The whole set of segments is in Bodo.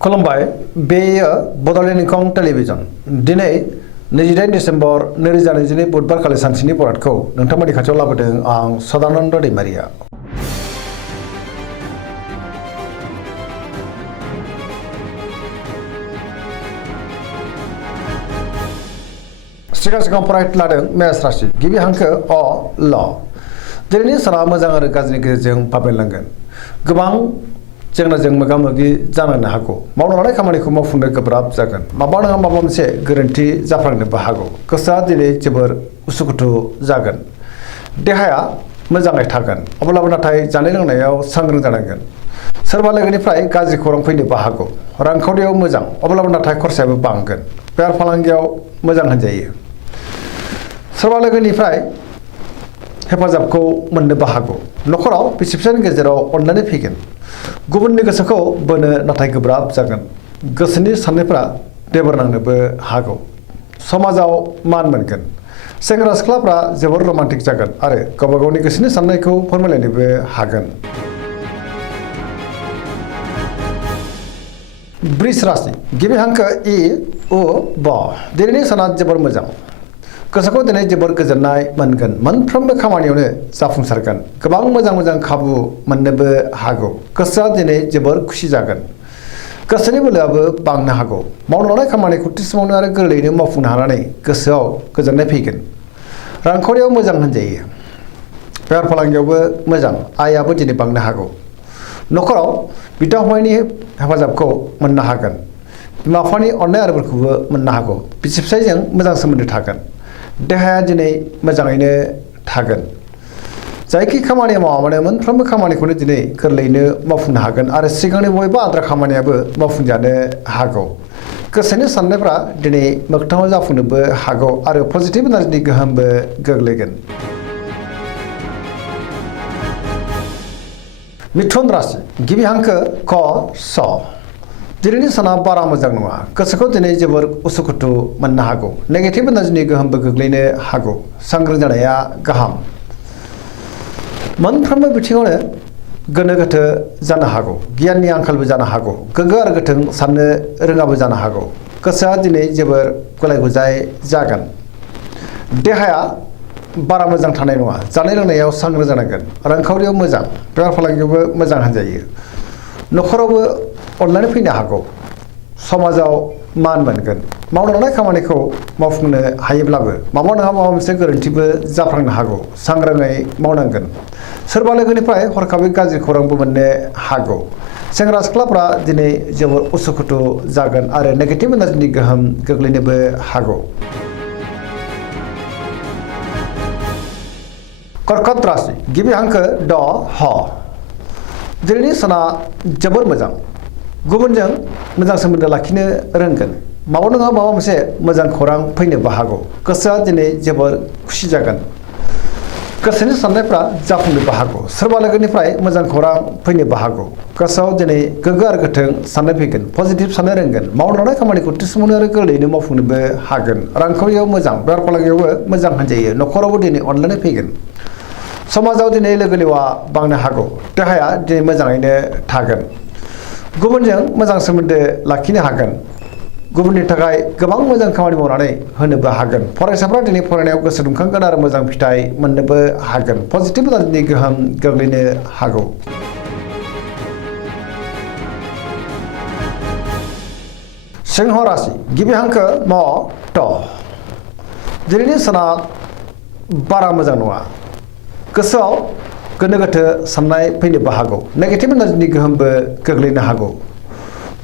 खुलुमबाय बेयो बड'लेण्ड इंखं टेलिभिजन दिनै 28 डिसेम्बर 2022 बुधबार खालि सानसेनि बरादखौ नोंथांमोननि खाथियाव लाबोदों आं सदानन्द दैमारिया। सिगां फरायत लादों मेष राशि गिबि हांखो अ ल दिनैनि साना मोजां आरो गाज्रिनि गेजेरजों बाबेनलांगोन। गोबां जेंनाजों मोगा मोगि जानो हागौ। मावनो लानाय खामानिखौ मावफुंनो गोब्राब जागोन। माबा नङा माबा मोनसे गोरोन्थि जाफ्लांनोबो हागौ। गोसोआ दिनै जोबोर उसुखुथु जागोन। देहाया मोजाङै थागोन अब्लाबो नाथाय जानाय लोंनायाव सांग्रां जानांगोन। सोरबा लोगोनिफ्राय गाज्रि खौरां फैनोबो हागौ। रांखावरियाव मोजां अब्लाबो नाथाय खरसायाबो बांगोन। बेफार फालांगियाव मोजां होनजायो। सोरबा लोगोनिफ्राय हेफाजाबखौ मोननोबो हागौ। नखराव बिसि फिसायनि गेजेराव अनलायनाय फैगोन। गुबुननि गोसोखौ बोनो नाथाय गोब्राब जागोन। गोसोनि साननायफ्रा देबर नांनोबो हागौ। समाजाव मान मोनगोन। सेंग्रा सिख्लाफ्रा जोबोर रमान्टिक जागोन आरो गावबा गावनि गोसोनि साननायखौ फोरमायलायनोबो हागोन। वृष राशि गिबि हांखो इ उ ब दिनैनि साना जोबोर मोजां। गोसोखौ दिनै जोबोर गोजोननाय मोनगोन। मोनफ्रोमबो खामानियावनो जाफुंसारगोन। गोबां मोजां खाबु मोननोबो हागौ। गोसोआ दिनै जोबोर खुसि जागोन। गोसोनि बोलोआबो बांनो हागौ। मावनो लानाय खामानिखौ थि समावनो आरो गोरलैयैनो मावफुंनो हानानै गोसोआव गोजोननाय फैगोन। रांखावरियाव मोजां होनजायो। बेफार फालांगियावबो मोजां आयाबो दिनै बांनो हागौ। नखराव बिदा फंबायनि हेफाजाबखौ मोननो हागोन। बिमा बिफानि अननाय आरोफोरखौबो मोननो हागौ। बिसि फिसायजों मोजां सोमोन्दो थागोन। देहाया दिनै मोजाङैनो थागोन। जायखि खामानि मावा मानो मोनफ्रोमबो खामानिखौनो दिनै गोरलैयैनो मावफुंनो हागोन आरो सिगांनि बबेबा आद्रा खामानियाबो मावफुंजानो हागौ। गोसोनि साननायफ्रा दिनै मोगथाङाव जाफुंनोबो हागौ आरो पजिटिभ एनार्जिनि गोहोमबो गोग्लैगोन। मिथुन राशि गिबि हांखो क स दिनैनि साना बारा मोजां नङा। गोसोखौ दिनै जोबोर उसुखुथु मोननो हागौ। नेगेटिभ एनार्जिनि गोहोमबो गोग्लैनो हागौ। सांग्रां जानाया गाहाम। मोनफ्रोमबो बिथिङावनो गोनो गोथो जानो हागौ। गियाननि आंखालबो जानो हागौ। गोग्गो आरो गोथों साननो रोङाबो जानो हागौ। गोसोआ दिनै जोबोर गुलाय गुजाय जागोन। देहाया बारा मोजां थानाय नङा। जानाय लोंनायाव सांग्रां जानांगोन। रांखावरियाव मोजां बेफार फालांगियावबो मोजां होनजायो। नखरावबो अनलायनाय फैनो हागौ। समाजाव मान मोनगोन। मावनो लानाय खामानिखौ मावफुंनो हायोब्लाबो माबा नङा माबा मोनसे गोरोन्थिबो जाफ्लांनो हागौ। सांग्राङै मावनांगोन। सोरबा लोगोनिफ्राय हरखाबै गाज्रि खौरांबो मोननो हागौ। सेंग्रा सिख्लाफ्रा दिनै जोबोर उसुखुथु जागोन आरो नेगेटिभ एनार्जिनि गोहोम गोग्लैनोबो हागौ। कर्कट राशि गिबि हांखो ड ह दिनैनि साना जोबोर मोजां। गुबुनजों मोजां सोमोन्दो लाखिनो रोंगोन। माबा नङा माबा मोनसे मोजां खौरां फैनोबो हागौ। गोसोआ दिनै जोबोर खुसि जागोन। गोसोनि साननायफ्रा जाफुंनोबो हागौ। सोरबा लोगोनिफ्राय मोजां खौरां फैनोबो हागौ। गोसोआव दिनै गोग्गो आरो गोथों साननाय फैगोन। पजिटिभ साननो रोंगोन। मावनो लानाय खामानिखौ थि समावनो आरो गोरलैयैनो मावफुंनोबो हागोन। रांखावरियाव मोजां बेफार फालांगियावबो मोजां होनजायो। नखरावबो दिनै अनलायनाय फैगोन। समाजाव दिनै लोगो लेवा बांनो हागौ। देहाया दिनै मोजाङैनो थागोन। गुबुनजों मोजां सोमोन्दो लाखिनो हागोन। गुबुननि थाखाय गोबां मोजां खामानि मावनानै होनोबो हागोन। फरायसाफ्रा दिनै फरायनायाव गोसो दुंखांगोन आरो मोजां फिथाइ मोननोबो हागोन। पजिटिभ एनार्जिनि गोहोम गोग्लैनो हागौ। सिंह राशि गिबि हांखो म ट दिनैनि साना बारा मोजां नङा। गोसोआव गोनो गोथो साननाय फैनोबो हागौ। नेगेटिभ एनार्जिनि गोहोमबो गोग्लैनो हागौ।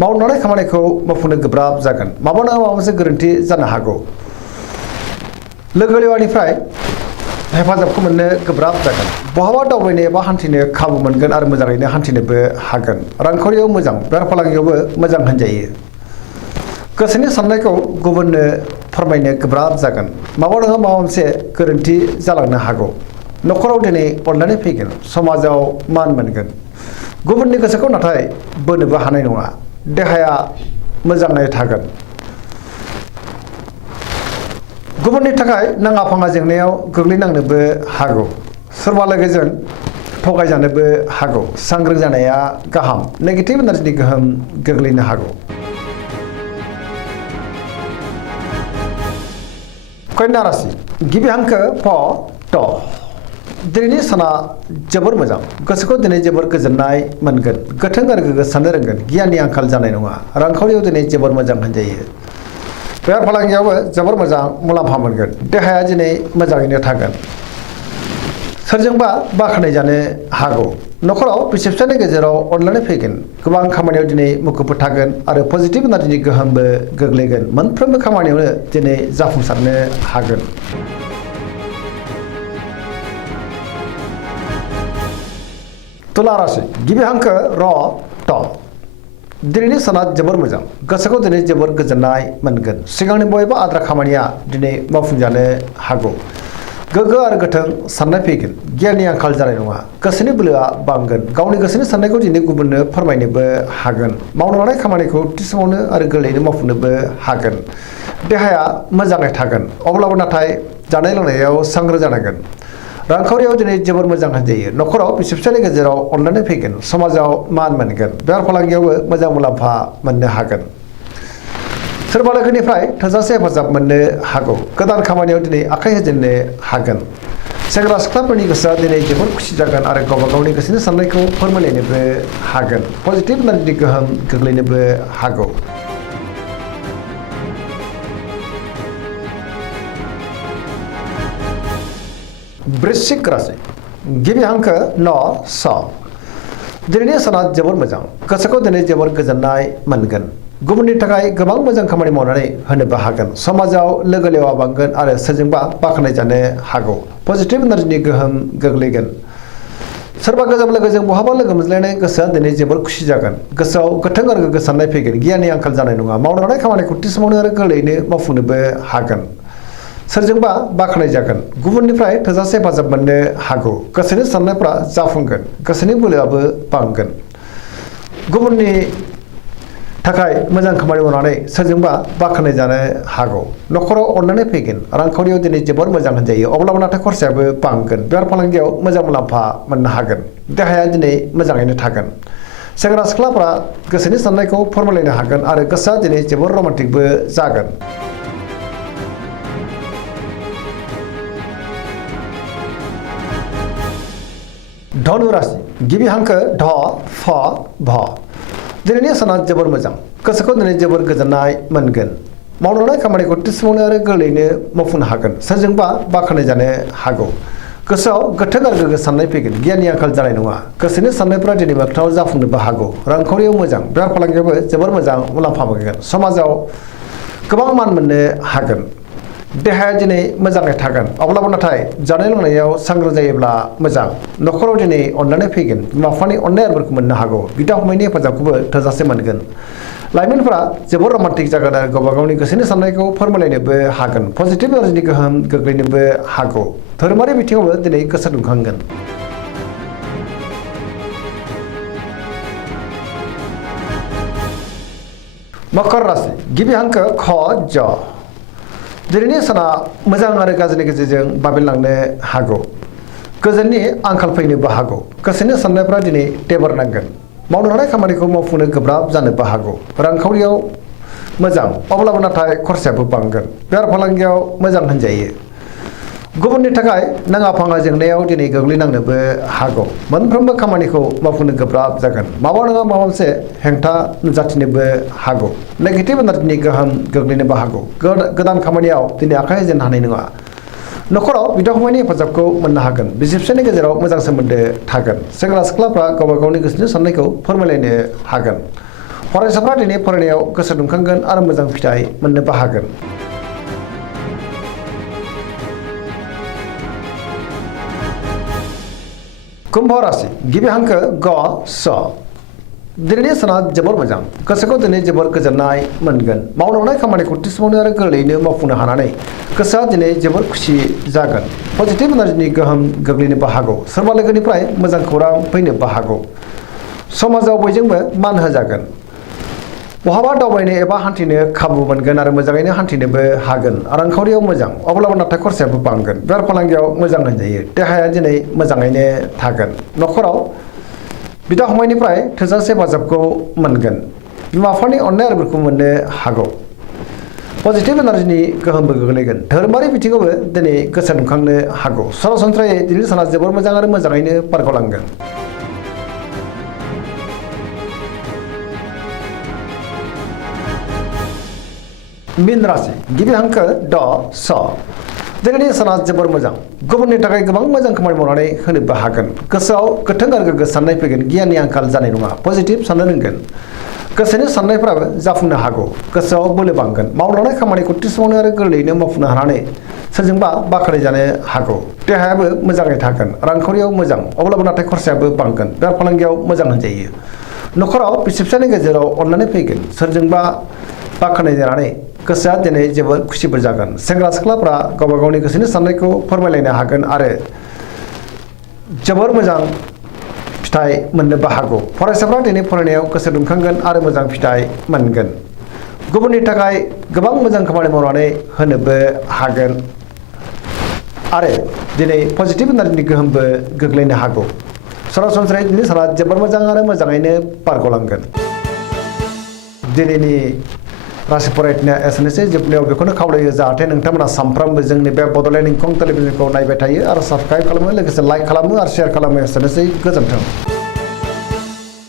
मावनो लानाय खामानिखौ मावफुंनो गोब्राब जागोन। माबा नङा माबा मोनसे गोरोन्थि जानो हागौ। लोगो लेवानिफ्राय हेफाजाबखौ मोननो गोब्राब जागोन। बहाबा दावबायनो एबा हान्थिनो खाबु मोनगोन आरो मोजाङैनो हान्थिनोबो हागोन। रांखावरियाव मोजां बेफार फालांगियावबो मोजां होनजायो। गोसोनि साननायखौ गुबुननो फोरमायनो गोब्राब जागोन। माबा नङा माबा मोनसे गोरोन्थि जालांनो हागौ। नखराव दिनै अनलायनाय फैगोन। समाजाव मान मोनगोन। गुबुननि गोसोखौ नाथाय बोनोबो हानाय नङा। देहाया मोजाङै थागोन। गुबुननि थाखाय नाङा फाङा जेंनायाव गोग्लैनांनोबो हागौ। सोरबा लोगोजों थगायजानोबो हागौ। सांग्रां जानाया गाहाम। नेगेटिभ एनार्जिनि गोहोम गोग्लैनो हागौ। कन्या राशि गिबि हांखो फ ट दिनैनि साना जोबोर मोजां गोसोखौ दिनै जोबोर गोजोननाय मोनगोन गोथों आरो गोग्गो साननो रोंगोन गियाननि आंखाल जानाय नङा रांखावरियाव दिनै जोबोर मोजां होनजायो बेफार फालांगियावबो जोबोर मोजां मुलाम्फा मोनगोन देहाया दिनै मोजाङैनो थागोन सोरजोंबा बाख्नाय जानो हागौ नखराव बिसि फिसायनि गेजेराव अनलायनाय फैगोन गोबां खामानियाव दिनै मुखुब थागोन आरो पजिटिभ एनार्जिनि गोहोमबो गोग्लैगोन मोनफ्रोमबो खामानियावनो दिनै जाफुंसारनो हागोन तुला राशि गिबि हांखो र ट दिनैनि साना जोबोर मोजां गोसोखौ दिनै जोबोर गोजोननाय मोनगोन सिगांनि बबेबा आद्रा खामानिया दिनै मावफुंजानो हागौ गोग्गो आरो गोथों साननाय फैगोन गियाननि आंखाल जानाय नङा गोसोनि बोलोआ बांगोन गावनि गोसोनि साननायखौ दिनै गुबुननो फोरमायनोबो हागोन मावनो लानाय खामानिखौ थि समावनो आरो गोरलैयैनो मावफुंनोबो हागोन देहाया मोजाङै थागोन अब्लाबो नाथाय जानाय लोंनायाव सांग्रां जानांगोन रांखावरियाव दिनै जोबोर मोजां होनजायो नखराव बिसि फिसायनि गेजेराव अनलायनाय फैगोन समाजाव मान मोनगोन बेफार फालांगियावबो मोजां मुलाम्फा मोननो हागोन सोरबा लोगोनिफ्राय थोजासे हेफाजाब मोननो हागौ गोदान खामानियाव दिनै आखाइ होजेननो हागोन सेंग्रा सिख्लाफोरनि गोसोआ दिनै जोबोर खुसि जागोन आरो गावबा गावनि गोसोनि साननायखौ फोरमायलायनोबो हागोन पजिटिभ एनार्जिनि गोहोम गोग्लैनोबो हागौ वृश्चिक राशि गिबि हांखो न स दिनैनि साना जोबोर मोजां गोसोखौ दिनै जोबोर गोजोननाय मोनगोन गुबुननि थाखाय गोबां मोजां खामानि मावनानै होनोबो हागोन समाजाव लोगो लेवा बांगोन आरो सोरजोंबा बाख्नाय जानो हागौ पजिटिभ एनार्जिनि गोहोम गोग्लैगोन सोरबा गोजाम लोगोजों बहाबा लोगो मोनज्लायनाय गोसोआ दिनै जोबोर खुसि जागोन गोसोआव गोथों आरो गोग्गो साननाय फैगोन गियाननि आंखाल जानाय नङा मावनो लानाय खामानिखौ थि समावनो आरो गोरलैयैनो मावफुंनोबो हागोन सोरजोंबा बाख्नाय जागोन गुबुननिफ्राय थोजासे हेफाजाब मोननो हागौ गोसोनि साननायफ्रा जाफुंगोन गोसोनि बोलोआबो बांगोन गुबुननि थाखाय मोजां खामानि मावनानै सोरजोंबा बाख्नाय जानो हागौ नखराव अननानै फैगोन रांखावरियाव दिनै जोबोर मोजां होनजायो अब्लाबो नाथाय खरसायाबो बांगोन बेफार फालांगियाव मोजां मुलाम्फा मोननो हागोन देहाया दिनै मोजाङैनो थागोन सेंग्रा सिख्लाफोरा गोसोनि साननायखौ फोरमायलायनो हागोन आरो गोसोआ दिनै जोबोर रमान्टिकबो जागोन धनु राशि गिबि हांखो ढ फ भ दिनैनि साना जोबोर मोजां गोसोखौ दिनै जोबोर गोजोननाय मोनगोन मावनो लानाय खामानिखौ थि समावनो आरो गोरलैयैनो मावफुंनो हागोन सोरजोंबा बाख्नाय जानो हागौ गोसोआव गोथों आरो गोग्गो साननाय फैगोन गियाननि आंखाल जानाय नङा गोसोनि साननायफोरा दिनै मोगथाङाव जाफुंनोबो हागौ रांखावरियाव मोजां बेफार फालांगियावबो जोबोर मोजां मुलाम्फा मोनगोन समाजाव गोबां मान मोननो हागोन देहाया दिनै मोजाङै थागोन अब्लाबो नाथाय जानाय लोंनायाव सांग्रां जायोब्ला मोजां नखराव दिनै अननानै फैगोन बिमा बिफानि अननाय आरोफोरखौ मोननो हागौ बिदा फंबायनि हेफाजाबखौबो थोजासे मोनगोन लाइमोनफोरा जोबोर रमान्टिक जागोन आरो गावबा गावनि गोसोनि साननायखौ फोरमायलायनोबो हागोन पजिटिभ एनार्जिनि गोहोम गोग्लैनोबो हागौ धोरोमारि बिथिङावबो दिनै गोसो दुंखांगोन मकर राशि गिबि हांखो ख ज दिनैनि साना मोजां आरो गाज्रिनि गेजेरजों बाबेनलांनो हागौ गोजोननि आंखाल फैनोबो हागौ गोसोनि साननायफ्रा दिनै टेबर नांगोन मावनो लानाय खामानिखौ मावफुंनो गोब्राब जानोबो हागौ रांखावरियाव मोजां अब्लाबो नाथाय खरसायाबो बांगोन बेफार फालांगियाव मोजां होनजायो गुबुननि थाखाय नाङा फाङा जेंनायाव दिनै गोग्लैनांनोबो हागौ मोनफ्रोमबो खामानिखौ मावफुंनो गोब्राब जागोन माबा नङा माबा मोनसे हेंथा नुजाथिनोबो हागौ नेगेटिभ एनार्जिनि गोहोम गोग्लैनोबो हागौ गोदान खामानियाव दिनै आखाइ होजेननो हानाय नङा नखराव बिदा फंबायनि हेफाजाबखौ मोननो हागोन बिसि फिसायनि गेजेराव मोजां सोमोन्दो थागोन सेंग्रा सिख्लाफ्रा गावबा गावनि गोसोनि साननायखौ फोरमायलायनो हागोन फरायसाफ्रा दिनै फरायनायाव गोसो दुंखांगोन आरो मोजां फिथाइ मोननोबो हागोन कुम्भ राशि गिबि हांखो ग स दिनैनि साना जोबोर मोजां गोसोखौ दिनै जोबोर गोजोननाय मोनगोन मावनो लानाय खामानिखौ थि समावनो आरो गोरलैयैनो मावफुंनो हानानै गोसोआ दिनै जोबोर खुसि जागोन पजिटिभ एनार्जिनि गोहोम गोग्लैनोबो हागौ सोरबा लोगोनिफ्राय मोजां खौरां फैनोबो हागौ समाजाव बयजोंबो मान होजागोन बहाबा दावबायनो एबा हान्थिनो खाबु मोनगोन आरो मोजाङैनो हान्थिनोबो हागोन रांखावरियाव मोजां अब्लाबो नाथाय खरसायाबो बांगोन बेफार फालांगियाव मोजां होनजायो देहाया दिनै मोजाङैनो थागोन नखराव बिदा फंबायनिफ्राय थोजासे हेफाजाबखौ मोनगोन बिमा बिफानि अननाय आरिफोरखौ मोननो हागौ पजिटिभ एनार्जिनि गोहोमबो गोग्लैगोन। धोरोमारि बिथिङावबो दिनै गोसो दुंखांनो हागौ। सरासनस्रायै दिनैनि साना जोबोर मोजां आरो मोजाङैनो बारग'लांगोन। मीन राशि गिबि हांखो ड स दिनैनि साना जोबोर मोजां। गुबुननि थाखाय गोबां मोजां खामानि मावनानै होनोबो हागोन। गोसोआव गोथों आरो गोग्गो साननाय फैगोन। गियाननि आंखाल जानाय नङा। पजिटिभ साननो रोंगोन। गोसोनि साननायफ्राबो जाफुंनो हागौ। गोसोआव बोलो बांगोन। मावलांनाय खामानिखौ थि समावनो आरो गोरलैयैनो मावफुंनो हानानै सोरजोंबा बाख्नायजानो हागौ। देहायाबो मोजाङै थागोन। रांखावरियाव मोजां, अब्लाबो नाथाय खरसायाबो बांगोन। बेफार फालांगियाव मोजां होनजायो। न'खराव बिसि फिसायनि गेजेराव अननानै फैगोन। सोरजोंबा बाख्नायजानानै गोसोआ दिनै जोबोद खुसिबो जागोन। सेंग्रा सिख्लाफ्रा गावबा गावनि गोसोनि साननायखौ फोरमायलायनो हागोन आरो जोबोर मोजां फिथाइ मोननोबो हागौ। फरायसाफ्रा दिनै फरायनायाव गोसो दुंखांगोन आरो मोजां फिथाइ मोनगोन। गुबुननि थाखाय गोबां मोजां खामानि मावनानै होनोबो हागोन आरो दिनै पजिटिभ एनार्जिनि गोहोमबो गोग्लैनो हागौ। सरासनस्रायै दिनै साना जोबोर मोजां आरो मोजाङैनो बारग'लांगोन। दिनैनि राशि फरायनाया एसेनोसै। जोबनायाव बेखौनो खावलायो जाहाथे नोंथांमोना सानफ्रामबो जोंनि बे बड'लेण्ड इंखं टेलिभिजनखौ नायबाय थायो आरो साबस्क्राइब खालामो, लोगोसे लाइक खालामो आरो शेयार खालामो। एसेनोसै, गोजोन्थों।